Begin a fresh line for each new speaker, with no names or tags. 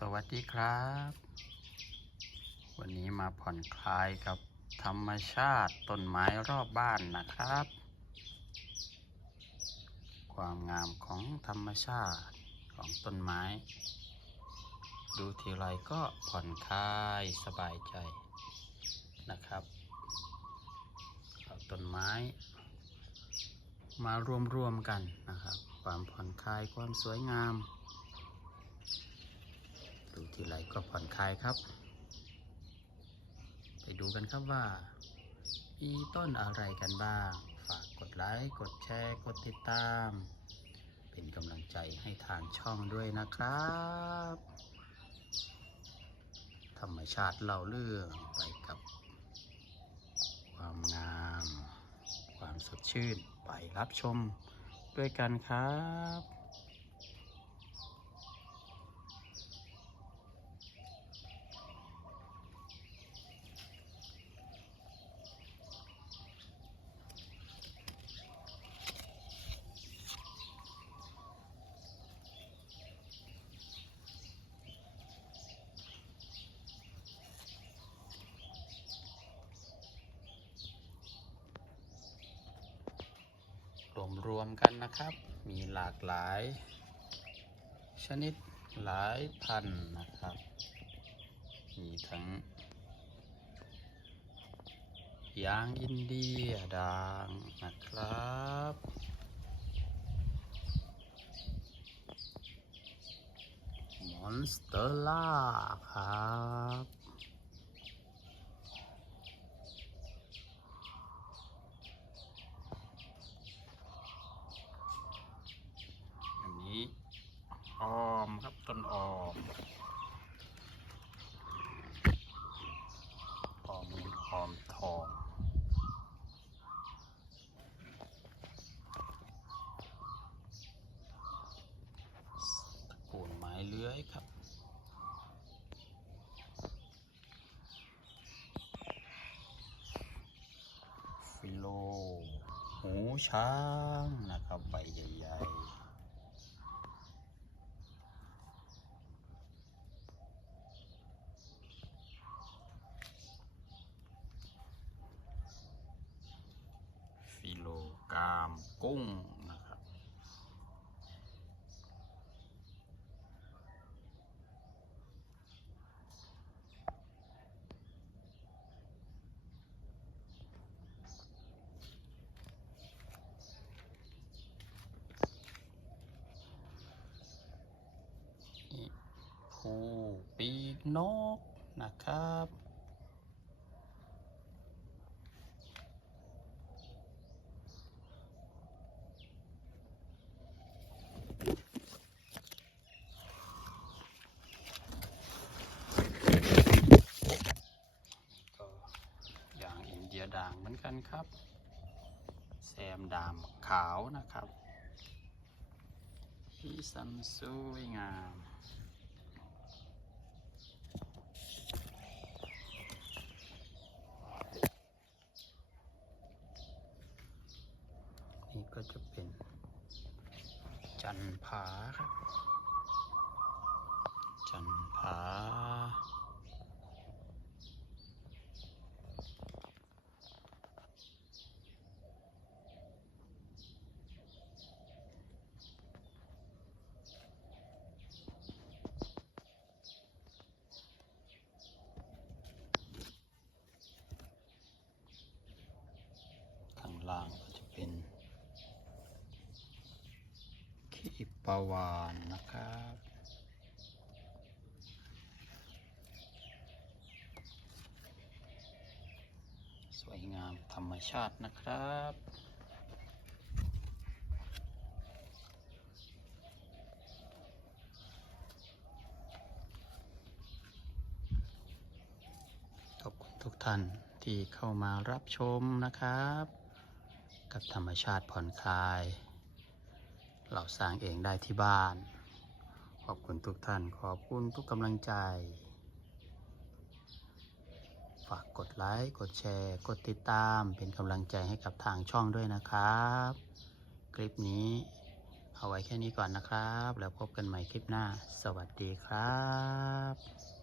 สวัสดีครับ วันนี้มาผ่อนคลายกับธรรมชาติต้นไม้รอบบ้านนะครับ ความงามของธรรมชาติของต้นไม้ ดูทีไรก็ผ่อนคลายสบายใจนะครับเอาต้นไม้ มารวมๆกันนะครับ ความผ่อนคลายความสวยงาม ดูทีไรก็ผ่อนคลายครับ ไปดูกันครับว่า มีต้นอะไรกันบ้าง ฝากกดไลค์ กดแชร์ กดติดตาม เป็นกำลังใจให้ทางช่องด้วยนะครับ ธรรมชาติเล่าเรื่องไปกับความงาม ความสดชื่น ไปรับชมด้วยกันครับ มรวมกันนะครับ มีหลากหลาย ชนิดหลายพันนะครับ มีทั้งยางอินเดียด่างนะครับ มอนสเตอร่าครับ อันนี้ออ มครับต้นออมออมออมทองตระกูลไม้เลื้อยครับฟิโล หูช้างนะครับใบใหญ่ๆ ฟิโล กามกุ้งนะครับ ผู้ปีกนกนะครับ ก็อย่างอินเดียด่างเหมือนกัน ครับ แซมดามขาวนะครับสีสันสวยงามนี่ก็จะเป็นจันผาครับ จันผา ข้างล่างก็จะเป็น ขีปลาวานนะครับสวยงามธรรมชาตินะครับขอบคุณทุกท่านที่เข้ามารับชมนะครับ กับธรรมชาติผ่อนคลาย เราสร้างเองได้ที่บ้าน ขอบคุณทุกท่าน ขอบคุณทุกกำลังใจ ฝากกดไลค์ กดแชร์ กดติดตามเป็นกำลังใจให้กับทางช่องด้วยนะครับ คลิปนี้เอาไว้แค่นี้ก่อนนะครับ แล้วพบกันใหม่คลิปหน้า สวัสดีครับ